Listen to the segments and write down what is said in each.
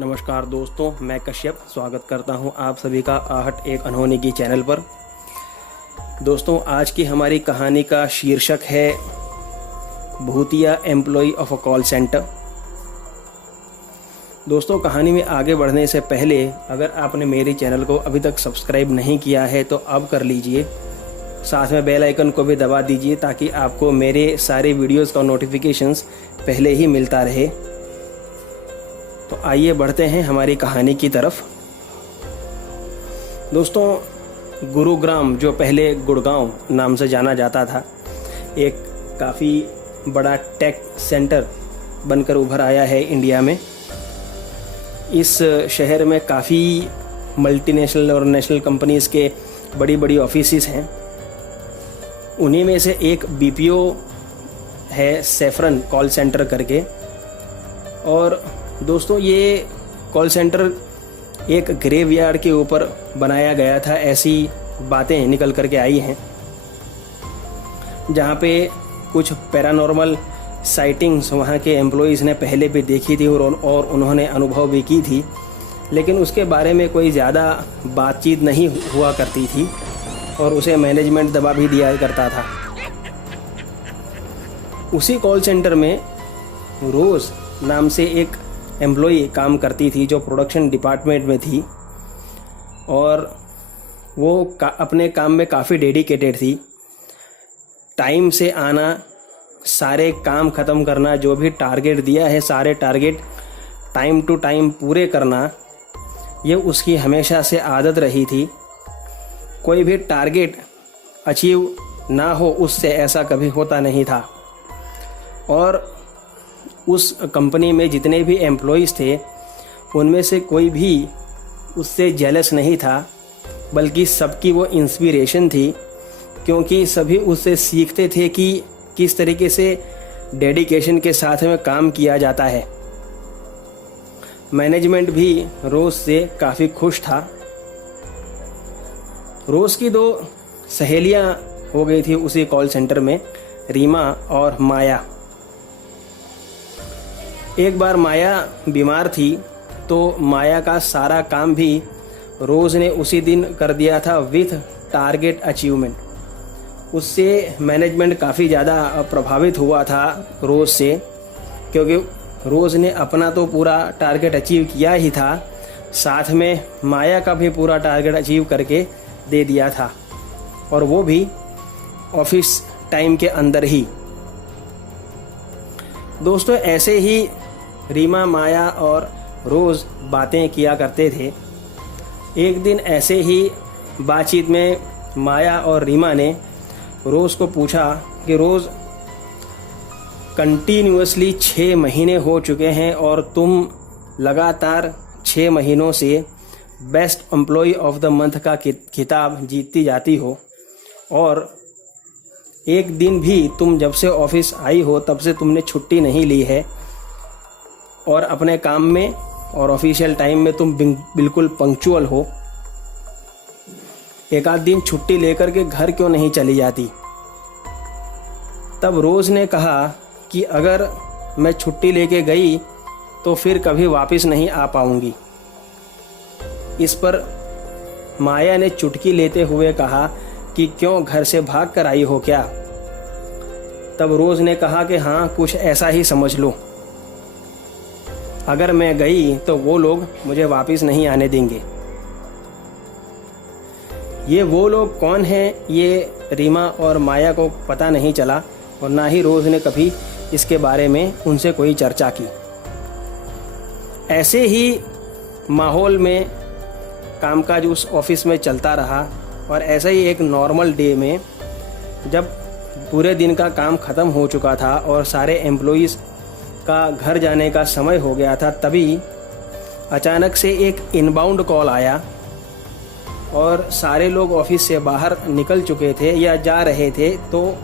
नमस्कार दोस्तों, मैं कश्यप स्वागत करता हूं आप सभी का आहट एक अनहोनी की चैनल पर। दोस्तों, आज की हमारी कहानी का शीर्षक है भूतिया employee of a call centre. दोस्तों, कहानी में आगे बढ़ने से पहले अगर आपने मेरे चैनल को अभी तक सब्सक्राइब नहीं किया है तो अब कर लीजिए। साथ में बेल आइकन को भी दबा दीजिए ताकि आपको मेरे सारे वीडियोस का नोटिफिकेशंस पहले ही मिलता रहे। तो आइए बढ़ते हैं हमारी कहानी की तरफ। दोस्तों, गुरुग्राम, जो पहले गुड़गांव नाम से जाना जाता था, एक काफ़ी बड़ा टेक सेंटर बनकर उभर आया है इंडिया में। इस शहर में काफ़ी मल्टीनेशनल और नेशनल कंपनीज़ के बड़ी बड़ी ऑफिसेस हैं। उन्हीं में से एक बीपीओ है, सैफरन कॉल सेंटर करके। और दोस्तों, ये कॉल सेंटर एक ग्रेवयार्ड के ऊपर बनाया गया था, ऐसी बातें निकल करके आई हैं, जहाँ पे कुछ पैरानॉर्मल साइटिंग्स वहाँ के एम्प्लॉयज़ ने पहले भी देखी थी और उन्होंने अनुभव भी की थी, लेकिन उसके बारे में कोई ज़्यादा बातचीत नहीं हुआ करती थी और उसे मैनेजमेंट दबा भी दिया करता था। उसी कॉल सेंटर में रोज़ नाम से एक एम्प्लॉई काम करती थी, जो प्रोडक्शन डिपार्टमेंट में थी, और वो अपने काम में काफ़ी डेडिकेटेड थी। टाइम से आना, सारे काम ख़त्म करना, जो भी टारगेट दिया है सारे टारगेट टाइम टू टाइम पूरे करना, ये उसकी हमेशा से आदत रही थी। कोई भी टारगेट अचीव ना हो उससे ऐसा कभी होता नहीं था। और उस कंपनी में जितने भी एम्प्लॉयज़ थे उनमें से कोई भी उससे जेलस नहीं था, बल्कि सबकी वो इंस्पिरेशन थी, क्योंकि सभी उससे सीखते थे कि किस तरीके से डेडिकेशन के साथ में काम किया जाता है। मैनेजमेंट भी रोज़ से काफ़ी खुश था। रोज़ की दो सहेलियां हो गई थी उसी कॉल सेंटर में, रीमा और माया। एक बार माया बीमार थी, तो माया का सारा काम भी रोज़ ने उसी दिन कर दिया था विथ टारगेट अचीवमेंट। उससे मैनेजमेंट काफ़ी ज़्यादा प्रभावित हुआ था रोज़ से, क्योंकि रोज़ ने अपना तो पूरा टारगेट अचीव किया ही था, साथ में माया का भी पूरा टारगेट अचीव करके दे दिया था, और वो भी ऑफिस टाइम के अंदर ही। दोस्तों, ऐसे ही रीमा, माया और रोज़ बातें किया करते थे। एक दिन ऐसे ही बातचीत में माया और रीमा ने रोज़ को पूछा कि रोज़, कंटिन्यूअसली 6 महीने हो चुके हैं और तुम लगातार 6 महीनों से best employee of the month का खिताब जीतती जाती हो, और एक दिन भी तुम जब से ऑफिस आई हो तब से तुमने छुट्टी नहीं ली है, और अपने काम में और ऑफिशियल टाइम में तुम बिल्कुल पंक्चुअल हो। एक आध दिन छुट्टी लेकर के घर क्यों नहीं चली जाती? तब रोज़ ने कहा कि अगर मैं छुट्टी लेके गई तो फिर कभी वापस नहीं आ पाऊंगी। इस पर माया ने चुटकी लेते हुए कहा कि क्यों, घर से भाग कर आई हो क्या? तब रोज़ ने कहा कि हाँ, कुछ ऐसा ही समझ लो। अगर मैं गई तो वो लोग मुझे वापस नहीं आने देंगे। ये वो लोग कौन हैं, ये रीमा और माया को पता नहीं चला, और ना ही रोज़ ने कभी इसके बारे में उनसे कोई चर्चा की। ऐसे ही माहौल में कामकाज उस ऑफिस में चलता रहा, और ऐसा ही एक नॉर्मल डे में जब पूरे दिन का काम ख़त्म हो चुका था और सारे एम्प्लॉयज़ का घर जाने का समय हो गया था, तभी अचानक से एक इनबाउंड कॉल आया, और सारे लोग ऑफिस से बाहर निकल चुके थे या जा रहे थे, तो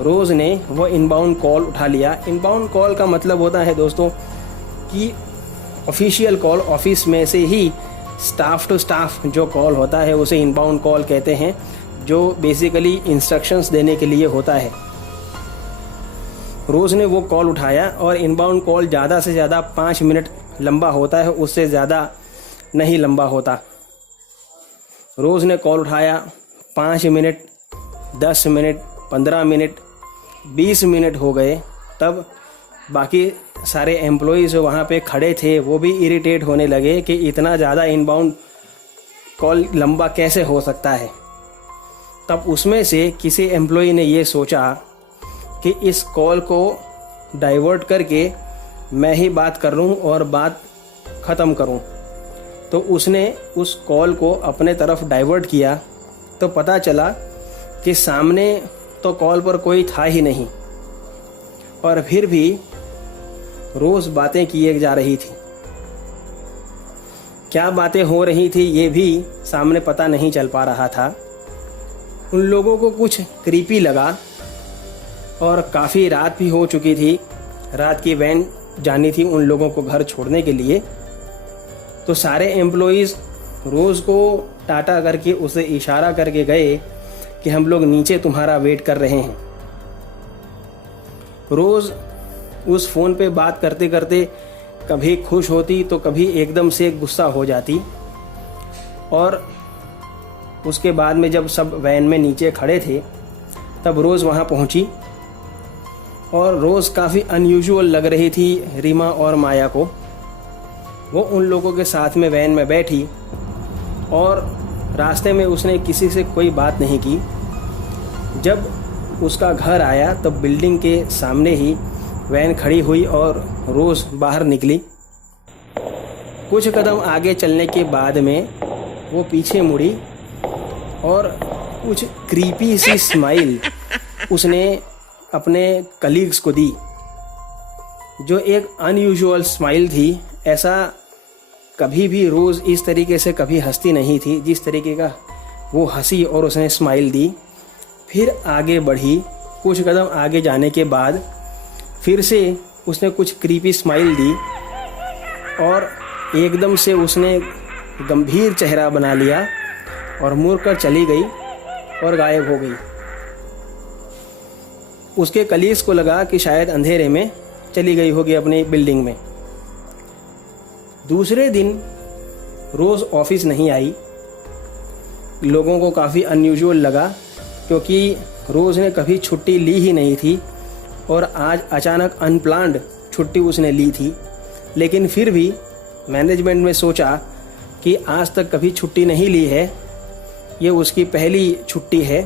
रोज़ ने वो इनबाउंड कॉल उठा लिया। इनबाउंड कॉल का मतलब होता है दोस्तों कि ऑफिशियल कॉल, ऑफिस में से ही स्टाफ टू स्टाफ जो कॉल होता है उसे इनबाउंड कॉल कहते हैं, जो बेसिकली इंस्ट्रक्शंस देने के लिए होता है। रोज़ ने वो कॉल उठाया और इनबाउंड कॉल ज़्यादा से ज़्यादा 5 मिनट लंबा होता है उससे ज़्यादा नहीं लंबा होता। रोज़ ने कॉल उठाया। 5 मिनट, 10 मिनट, 15 मिनट, 20 मिनट हो गए। तब बाकी सारे एम्प्लॉयज़ जो वहाँ पे खड़े थे वो भी इरिटेट होने लगे कि इतना ज़्यादा इनबाउंड कॉल लंबा कैसे हो सकता है। तब उसमें से किसी एम्प्लॉय ने ये सोचा कि इस कॉल को डाइवर्ट करके मैं ही बात कर लूँ और बात ख़त्म करूँ। तो उसने उस कॉल को अपने तरफ डाइवर्ट किया तो पता चला कि सामने तो कॉल पर कोई था ही नहीं, और फिर भी रोज़ बातें किए जा रही थी। क्या बातें हो रही थी ये भी सामने पता नहीं चल पा रहा था। उन लोगों को कुछ क्रीपी लगा और काफ़ी रात भी हो चुकी थी। रात की वैन जानी थी उन लोगों को घर छोड़ने के लिए। तो सारे एम्प्लॉइज़ रोज़ को टाटा करके उसे इशारा करके गए कि हम लोग नीचे तुम्हारा वेट कर रहे हैं। रोज़ उस फ़ोन पे बात करते करते कभी खुश होती तो कभी एकदम से गुस्सा हो जाती। और उसके बाद में जब सब वैन में नीचे खड़े थे तब रोज़ वहाँ पहुँची, और रोज़ काफ़ी अनयूजुअल लग रही थी रीमा और माया को। वो उन लोगों के साथ में वैन में बैठी और रास्ते में उसने किसी से कोई बात नहीं की। जब उसका घर आया तब बिल्डिंग के सामने ही वैन खड़ी हुई और रोज़ बाहर निकली। कुछ कदम आगे चलने के बाद में वो पीछे मुड़ी और कुछ क्रीपी सी स्माइल उसने अपने कलीग्स को दी, जो एक अनयूजुअल स्माइल थी। ऐसा कभी भी रोज़ इस तरीके से कभी हंसती नहीं थी जिस तरीके का वो हंसी और उसने स्माइल दी। फिर आगे बढ़ी। कुछ कदम आगे जाने के बाद फिर से उसने कुछ क्रीपी स्माइल दी और एकदम से उसने गंभीर चेहरा बना लिया और मुड़कर चली गई और गायब हो गई। उसके कलीग्स को लगा कि शायद अंधेरे में चली गई होगी अपनी बिल्डिंग में। दूसरे दिन रोज़ ऑफिस नहीं आई। लोगों को काफ़ी अनयूजुअल लगा क्योंकि रोज़ ने कभी छुट्टी ली ही नहीं थी और आज अचानक अनप्लान्ड छुट्टी उसने ली थी। लेकिन फिर भी मैनेजमेंट ने सोचा कि आज तक कभी छुट्टी नहीं ली है, ये उसकी पहली छुट्टी है,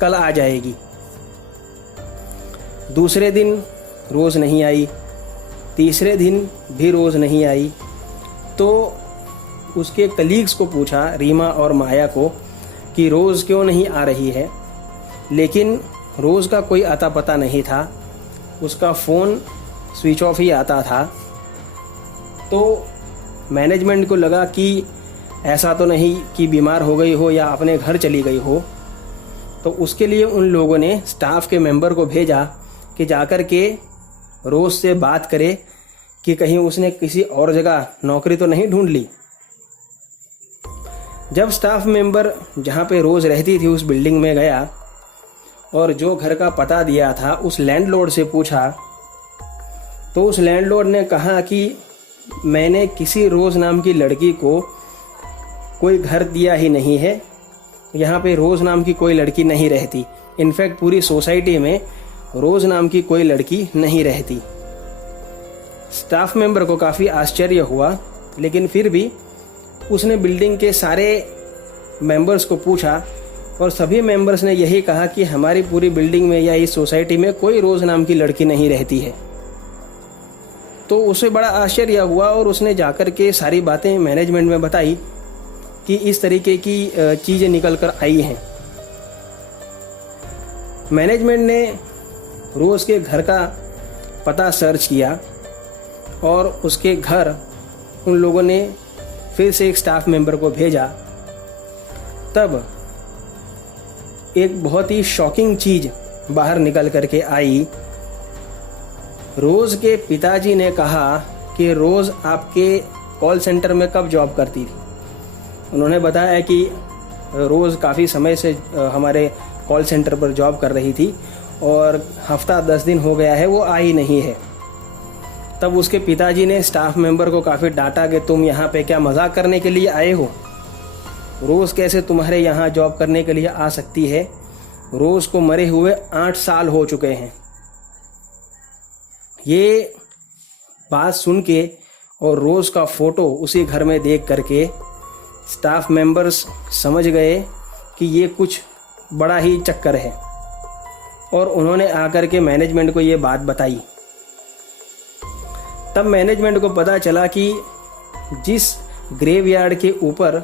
कल आ जाएगी। दूसरे दिन रोज़ नहीं आई, तीसरे दिन भी रोज़ नहीं आई। तो उसके कलीग्स को पूछा, रीमा और माया को, कि रोज़ क्यों नहीं आ रही है। लेकिन रोज़ का कोई अता पता नहीं था। उसका फ़ोन स्विच ऑफ ही आता था। तो मैनेजमेंट को लगा कि ऐसा तो नहीं कि बीमार हो गई हो या अपने घर चली गई हो। तो उसके लिए उन लोगों ने स्टाफ के मेंबर को भेजा कि जाकर के रोज़ से बात करे कि कहीं उसने किसी और जगह नौकरी तो नहीं ढूंढ ली। जब स्टाफ मेंबर जहाँ पे रोज़ रहती थी उस बिल्डिंग में गया और जो घर का पता दिया था उस लैंडलॉर्ड से पूछा, तो उस लैंडलॉर्ड ने कहा कि मैंने किसी रोज़ नाम की लड़की को कोई घर दिया ही नहीं है। यहाँ पे रोज़ नाम की कोई लड़की नहीं रहती। इनफैक्ट पूरी सोसाइटी में रोज़ नाम की कोई लड़की नहीं रहती। स्टाफ मेंबर को काफ़ी आश्चर्य हुआ, लेकिन फिर भी उसने बिल्डिंग के सारे मेंबर्स को पूछा और सभी मेंबर्स ने यही कहा कि हमारी पूरी बिल्डिंग में या इस सोसाइटी में कोई रोज़ नाम की लड़की नहीं रहती है। तो उसे बड़ा आश्चर्य हुआ और उसने जाकर के सारी बातें मैनेजमेंट में बताई कि इस तरीके की चीज़ें निकल कर आई हैं। मैनेजमेंट ने रोज़ के घर का पता सर्च किया और उसके घर उन लोगों ने फिर से एक स्टाफ मेंबर को भेजा। तब एक बहुत ही शॉकिंग चीज़ बाहर निकल करके आई। रोज़ के पिताजी ने कहा कि रोज़ आपके कॉल सेंटर में कब जॉब करती थी। उन्होंने बताया कि रोज़ काफ़ी समय से हमारे कॉल सेंटर पर जॉब कर रही थी और हफ्ता 10 दिन हो गया है वो आई नहीं है। तब उसके पिताजी ने स्टाफ मेंबर को काफ़ी डांटा कि तुम यहाँ पे क्या मजाक करने के लिए आए हो, रोज़ कैसे तुम्हारे यहाँ जॉब करने के लिए आ सकती है, रोज़ को मरे हुए 8 साल हो चुके हैं। ये बात सुन के और रोज़ का फ़ोटो उसी घर में देख करके स्टाफ मेंबर्स समझ गए कि ये कुछ बड़ा ही चक्कर है, और उन्होंने आकर के मैनेजमेंट को ये बात बताई। तब मैनेजमेंट को पता चला कि जिस ग्रेवयार्ड के ऊपर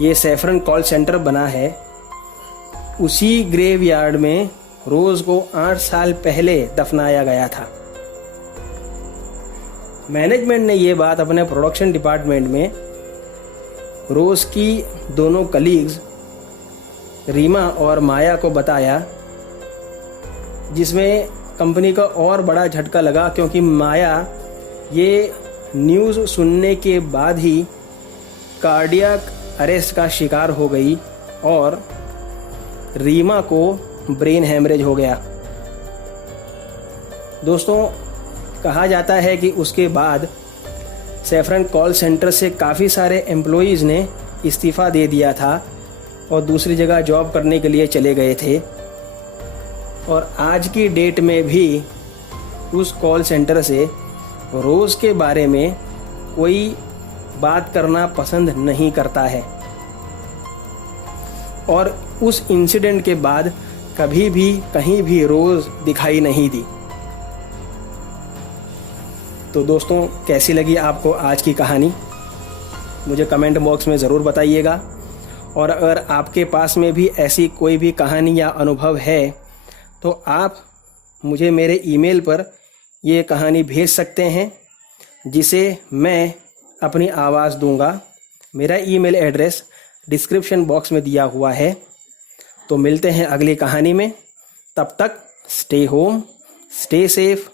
ये सैफरन कॉल सेंटर बना है, उसी ग्रेवयार्ड में रोज़ को 8 साल पहले दफनाया गया था। मैनेजमेंट ने ये बात अपने प्रोडक्शन डिपार्टमेंट में रोज़ की दोनों कलीग्स रीमा और माया को बताया, जिसमें कंपनी का और बड़ा झटका लगा, क्योंकि माया ये न्यूज़ सुनने के बाद ही कार्डियक अरेस्ट का शिकार हो गई और रीमा को ब्रेन हैमरेज हो गया। दोस्तों, कहा जाता है कि उसके बाद सैफरन कॉल सेंटर से काफ़ी एम्प्लॉइज़ ने इस्तीफ़ा दे दिया था और दूसरी जगह जॉब करने के लिए चले गए थे, और आज की डेट में भी उस कॉल सेंटर से रोज़ के बारे में कोई बात करना पसंद नहीं करता है, और उस इंसिडेंट के बाद कभी भी कहीं भी रोज़ दिखाई नहीं दी। तो दोस्तों, कैसी लगी आपको आज की कहानी, मुझे कमेंट बॉक्स में ज़रूर बताइएगा। और अगर आपके पास में भी ऐसी कोई भी कहानी या अनुभव है तो आप मुझे मेरे ईमेल पर ये कहानी भेज सकते हैं, जिसे मैं अपनी आवाज़ दूंगा। मेरा ईमेल एड्रेस डिस्क्रिप्शन बॉक्स में दिया हुआ है। तो मिलते हैं अगली कहानी में, तब तक स्टे होम, स्टे सेफ,